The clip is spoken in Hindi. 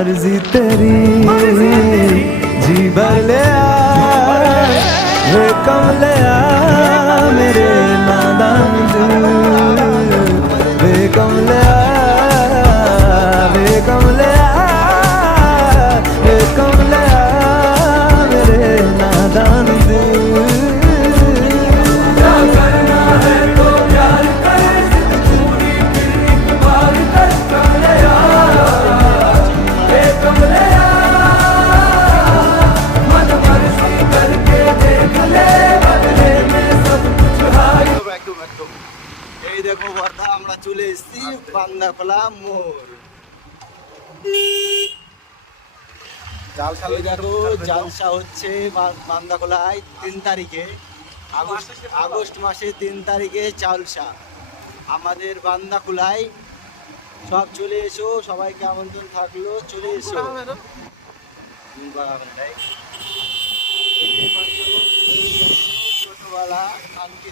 मर्जी तेरी जी भर ले वे कमले मेरे नादान दिल वे कमले वे कमले वे कमले मेरे नादान दिल এই দেখো বর্ধা আমরা চলে এসেছি বান্দাখোলা মোড়। দেখো জালসা হচ্ছে বান্দাখোলায় 3 তারিখে, আগস্ট মাসে 3 তারিখে জালসা আমাদের বান্দাখোলায়। সব চলে এসো, সবাইকে আমন্ত্রণ থাকলো, চলে এসো। ছোটবেলা কালকে